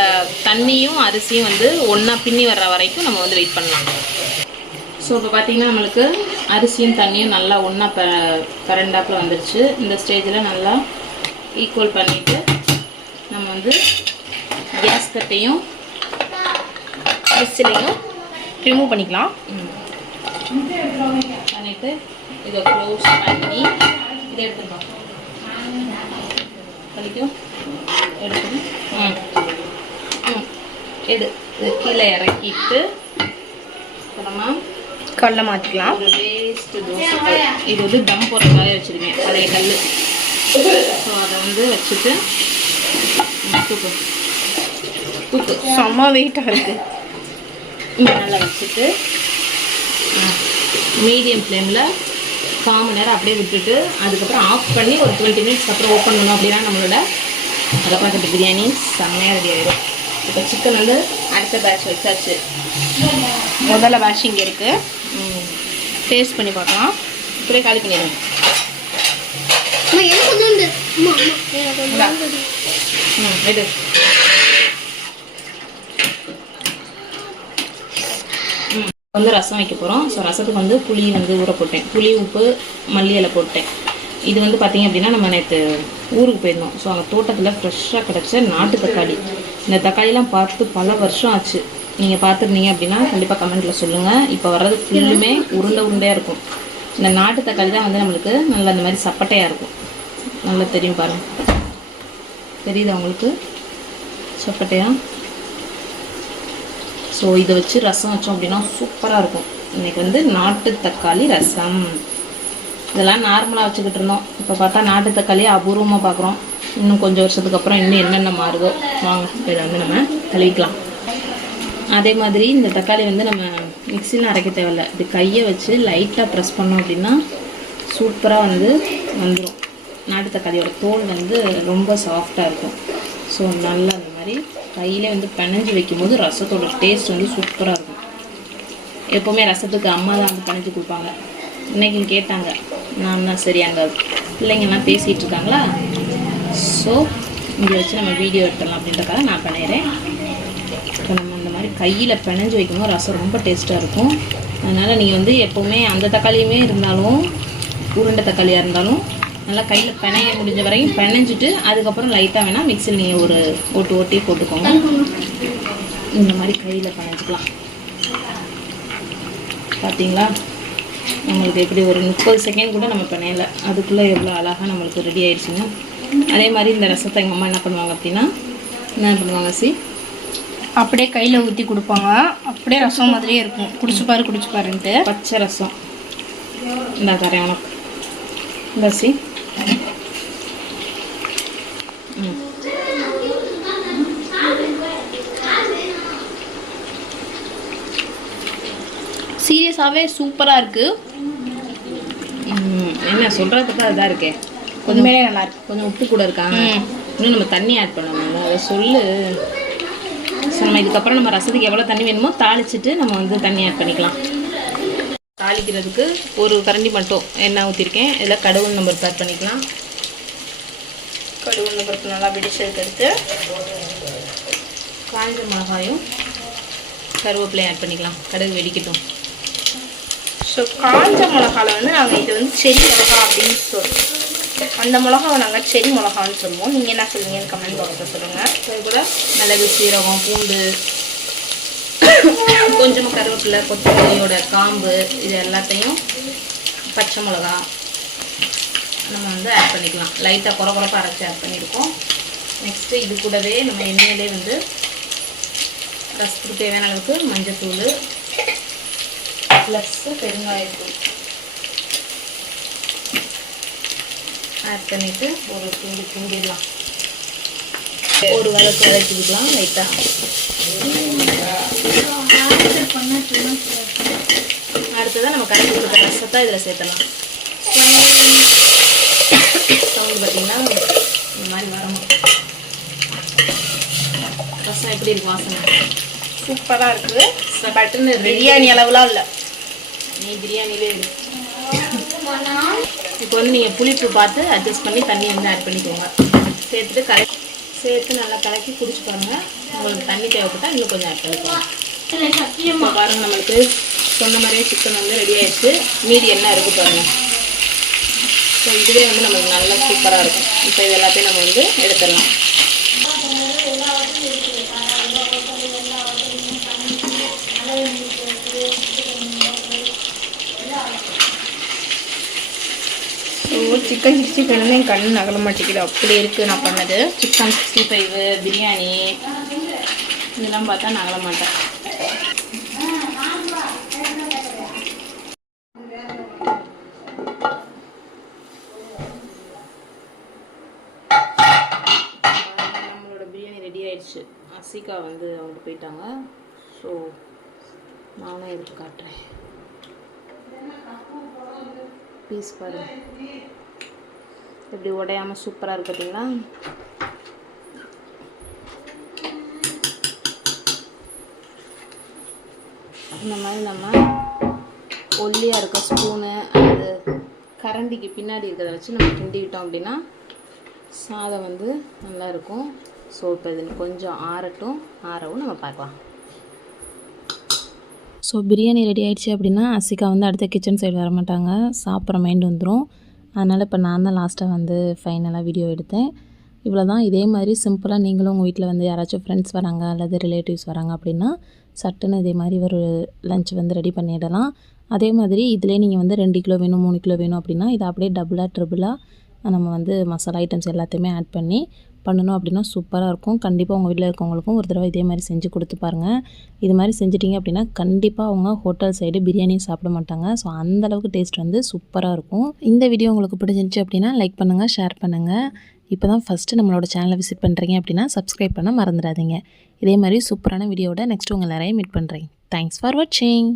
தண்ணியும் அரிசியும் வந்து ஒன்றா பின்னி வர்ற வரைக்கும் நம்ம வந்து வெயிட் பண்ணலாம். ஸோ இப்போ பார்த்திங்கன்னா நம்மளுக்கு அரிசியும் தண்ணியும் நல்லா ஒன்றா கரண்டாப்பில் வந்துருச்சு. இந்த ஸ்டேஜில் நல்லா ஈக்குவல் பண்ணிவிட்டு நம்ம வந்து கேஸ் கட்டையும் விசிலையும் ரிமூவ் பண்ணிக்கலாம். பண்ணிவிட்டு இதை க்ளோஸ் பண்ணி இதை எடுத்துக்கலாம். கழிக்கும் எடுக்கணும். எடு கீழே இறக்கிட்டு அப்புறமா கடலை மாற்றிக்கலாம். ஒரு வேஸ்ட்டு தோசை இது வந்து தம் போடுறதுக்காக வச்சுருக்கேன், பழைய கல். ஸோ அதை வந்து வச்சுட்டு தூக்கு செம்ம வெயிட்டாக இருக்குது. நல்லா வச்சுட்டு மீடியம் ஃப்ளேமில் 1/4 மணி நேரம் அப்படியே விட்டுட்டு அதுக்கப்புறம் ஆஃப் பண்ணி ஒரு 20 மினிட்ஸ் அப்புறம் ஓப்பன் பண்ணோம் அப்படின்னா நம்மளோட அரைப்பாக்கெட்டு பிரியாணி செம்மையாக ரெடி ஆகிடும். இப்போ சிக்கன் வந்து அடுத்த பேட்ச் வச்சாச்சு. முதல்ல பேட்ச் இங்கே இருக்குது, டேஸ்ட் பண்ணி பார்க்கலாம். இப்படியே காலி பண்ணிடுங்க. எடு வந்து ரசம் வைக்க போகிறோம். ஸோ ரசத்துக்கு வந்து புளி வந்து ஊற போட்டேன், புளி உப்பு மல்லி இலை போட்டேன். இது வந்து பார்த்திங்க அப்படின்னா நம்ம நேற்று ஊருக்கு போயிருந்தோம். ஸோ அங்கே தோட்டத்தில் ஃப்ரெஷ்ஷாக கிடச்ச நாட்டு தக்காளி. இந்த தக்காளிலாம் பார்த்து பல வருஷம் ஆச்சு. நீங்கள் பார்த்துருந்தீங்க அப்படின்னா கண்டிப்பாக கமெண்ட்டில் சொல்லுங்கள். இப்போ வர்றது ஃபுல்லுமே உருண்டையாக இருக்கும். இந்த நாட்டு தக்காளி தான் வந்து நம்மளுக்கு நல்லா இந்த மாதிரி சப்பட்டையாக இருக்கும். நல்லா தெரியும் பாருங்கள், தெரியுதா உங்களுக்கு சப்பட்டையாக? ஸோ இதை வச்சு ரசம் வச்சோம் அப்படின்னா சூப்பராக இருக்கும். இன்றைக்கி வந்து நாட்டு தக்காளி ரசம். இதெல்லாம் நார்மலாக வச்சுக்கிட்டு இருந்தோம். இப்போ பார்த்தா நாட்டு தக்காளியை அபூர்வமாக பார்க்குறோம். இன்னும் கொஞ்சம் வருஷத்துக்கு அப்புறம் இன்னும் என்னென்ன மாறுதோ வாங்க இதை வந்து நம்ம கழுவிக்கலாம். அதே மாதிரி இந்த தக்காளி வந்து நம்ம மிக்சியில் அரைக்க தேவையில்லை. இப்படி கையை வச்சு லைட்டாக ப்ரெஸ் பண்ணோம் அப்படின்னா சூப்பராக வந்து வந்துடும். நாட்டு தக்காளியோட தோல் வந்து ரொம்ப சாஃப்டாக இருக்கும். ஸோ நல்லா அந்த மாதிரி கையிலே வந்து பிணைஞ்சு வைக்கும்போது ரசத்தோட டேஸ்ட் வந்து சூப்பராக இருக்கும். எப்போவுமே ரசத்துக்கு அம்மா தான் வந்து பிணைஞ்சு கொடுப்பாங்க. இன்றைக்கி கேட்டாங்க, நான் தான் சரி அங்கே பிள்ளைங்கள்லாம் பேசிகிட்டு இருக்காங்களா, ஸோ இங்கே வச்சு நம்ம வீடியோ எடுத்துடலாம் அப்படின்றக்காக நான் பிணையிறேன். இப்போ நம்ம இந்த மாதிரி கையில் பிணைஞ்சு வைக்கும்போது ரசம் ரொம்ப டேஸ்ட்டாக இருக்கும். அதனால் நீங்கள் வந்து எப்போவுமே அந்த தக்காளியுமே இருந்தாலும் உருண்டை தக்காளியாக இருந்தாலும் நல்லா கையில் பிணைய முடிஞ்ச வரையும் பிணைஞ்சிட்டு அதுக்கப்புறம் லைட்டாக வேணால் மிக்சியில் நீங்கள் ஒரு ஓட்டி போட்டுக்கோங்க. இந்த மாதிரி கையில் பிணைஞ்சிக்கலாம். பார்த்தீங்களா, நம்மளுக்கு எப்படி ஒரு 30 செகண்ட் கூட நம்ம பிணையலை, அதுக்குள்ளே எவ்வளோ அழகாக நம்மளுக்கு ரெடி ஆயிடுச்சுங்க. அதே மாதிரி இந்த ரசத்தை எங்கள் அம்மா என்ன பண்ணுவாங்க அப்படின்னா என்ன பண்ணுவாங்க அப்படியே கையில் ஊற்றி கொடுப்பாங்க. அப்படியே ரசம் மாதிரியே இருக்கும். குடிச்சு பாருன்ட்டு பச்சை ரசம் இந்த தரேன் உனக்கு. இந்த சீரியஸாகவே சூப்பராக இருக்குது. என்ன சொல்கிறதுக்கு அதுதான் இருக்கே, உண்மையிலே நல்லா இருக்கு. கொஞ்சம் உப்பு கூட இருக்காங்க, இன்னும் நம்ம தண்ணி ஆட் பண்ணணும். அதை சொல்லு. ஸோ நம்ம இதுக்கப்புறம் நம்ம ரசத்துக்கு எவ்வளோ தண்ணி வேணுமோ தாளிச்சிட்டு நம்ம வந்து தண்ணி ஆட் பண்ணிக்கலாம். தாளிக்கிறதுக்கு ஒரு கரண்டி மட்டும் எண்ணெய் ஊற்றிருக்கேன். இதில் கடுகு நம்பர் ஆட் பண்ணிக்கலாம். கடுகு நம்பருக்கு நல்லா பிடிச்சதுக்கு எடுத்து காஞ்ச மிளகாயும் கருவேப்பிலையும் ஆட் பண்ணிக்கலாம். கடுகு வெடிக்கட்டும். ஸோ காஞ்ச மிளகாவில் வந்து நாங்கள் இது வந்து செடி மிளகா அப்படின்னு சொல்லுவோம். அந்த மிளகாவை நாங்கள் செடி மிளகான்னு சொல்லுவோம். நீங்கள் என்ன சொல்லுவீங்கன்னு கமெண்ட் பாக்ஸில் சொல்லுங்கள். அதே போல் மிளகு, சீரகம், பூண்டு, கொஞ்சமாக கருவேப்பிலை, கொத்தமல்லியோட காம்பு, இது எல்லாத்தையும் பச்சை மிளகா நம்ம வந்து ஆட் பண்ணிக்கலாம். லைட்டாக குறப்பாக அரைச்சி ஆட் பண்ணியிருக்கோம். நெக்ஸ்ட்டு இது கூடவே நம்ம எண்ணெயிலே வந்து ரசத்துக்கு தேவையான அளவுக்கு மஞ்சத்தூள் ப்ளஸ்ஸு பெருங்காயத்தூள் ஆட் பண்ணிவிட்டு ஒரு கிண்டிடலாம். ஒரு வதக்கிக்கலாம் லைட்டாக. அடுத்ததான் நம்ம கரைச்சி கொடுத்த ரசத்தை இதில் சேர்த்தலாம். சவுண்டு பார்த்தீங்கன்னா இந்த மாதிரி வரணும். ரசம் எப்படி இருக்கு வாசனை? சூப்பராக இருக்குது. பட்டுன்னு பிரியாணி அளவுலாம் இல்லை, நீ பிரியாணிலே இருக்கு. இப்போ வந்து நீங்கள் புளிப்பு பார்த்து அட்ஜஸ்ட் பண்ணி தண்ணி வந்து ஆட் பண்ணிக்கோங்க. சேர்த்து நல்லா கலக்கி குடிச்சு பாருங்கள். உங்களுக்கு தண்ணி தேவைப்பட்டால் இன்னும் கொஞ்சம் ஆட் பண்ணிக்கோங்க. இப்போ பாருங்கள், நம்மளுக்கு சொன்ன மாதிரியே சிக்கன் வந்து ரெடி ஆகிடுச்சு. மீதி என்ன இருக்குது பாருங்கள். ஸோ இதுவே வந்து நம்மளுக்கு நல்லா சூப்பராக இருக்கும். இப்போ இது எல்லாத்தையும் நம்ம வந்து எடுத்துடலாம். ஸோ சிக்கன் 65 வந்து என் கண்ணு நகல மாட்டேங்குது, அப்படி இருக்குது நான் பண்ணது. சிக்கன் 65 பிரியாணி இதெல்லாம் பார்த்தா நகல மாட்டேன். நம்மளோட பிரியாணி ரெடி ஆயிடுச்சு. அசிகா வந்து அவங்க போயிட்டாங்க. ஸோ நானும் எடுத்து காட்டுறேன். பீஸ் பாரு எப்படி உடையாமல் சூப்பராக இருக்கு பார்த்தீங்களா. இந்த மாதிரி நம்ம ஒல்லியாக இருக்க ஸ்பூனு அந்த கரண்டிக்கு பின்னாடி இருக்கிறத வச்சு நம்ம கிண்டிக்கிட்டோம் அப்படின்னா சாதம் வந்து நல்லாயிருக்கும். ஸோ இப்போ இது கொஞ்சம் ஆறவும் நம்ம பார்க்கலாம். ஸோ பிரியாணி ரெடி ஆகிடுச்சு அப்படின்னா அசிகா வந்து அடுத்த கிச்சன் சைடு வர மாட்டாங்க, சாப்பிட்ற மைண்ட் வந்துடும். அதனால் இப்போ நான் தான் லாஸ்ட்டாக வந்து ஃபைனலாக வீடியோ எடுத்தேன். இவ்வளோ தான். இதே மாதிரி சிம்பிளாக நீங்களும் உங்கள் வீட்டில் வந்து யாராச்சும் ஃப்ரெண்ட்ஸ் வராங்க அல்லது ரிலேட்டிவ்ஸ் வராங்க அப்படின்னா சட்டுன்னு இதே மாதிரி ஒரு லஞ்ச் வந்து ரெடி பண்ணிடலாம். அதே மாதிரி இதிலே நீங்கள் வந்து 2 கிலோ வேணும் 3 கிலோ வேணும் அப்படின்னா இதை அப்படியே டபுளாக ட்ரிபிளாக நம்ம வந்து மசாலா ஐட்டம்ஸ் எல்லாத்தையுமே ஆட் பண்ணி பண்ணணும் அப்படின்னா சூப்பராக இருக்கும். கண்டிப்பாக உங்கள் வீட்டில் இருக்கவங்களுக்கும் ஒரு தடவை இதே மாதிரி செஞ்சு கொடுத்து பாருங்கள். இது மாதிரி செஞ்சிட்டிங்க அப்படின்னா கண்டிப்பாக அவங்க ஹோட்டல் சைடு பிரியாணியும் சாப்பிட மாட்டாங்க. ஸோ அந்தளவுக்கு டேஸ்ட் வந்து சூப்பராக இருக்கும். இந்த வீடியோ உங்களுக்கு பிடிச்சிருந்துச்சி அப்படின்னா லைக் பண்ணுங்கள், ஷேர் பண்ணுங்கள். இப்போ தான் ஃபஸ்ட்டு நம்மளோட சேனலை விசிட் பண்ணுறீங்க அப்படின்னா சப்ஸ்கிரைப் பண்ண மறந்துடாதீங்க. இதே மாதிரி சூப்பரான வீடியோவோட நெக்ஸ்ட் உங்கள் எல்லாரையும் மீட் பண்ணுறேன். தேங்க்ஸ் ஃபார் வாட்சிங்.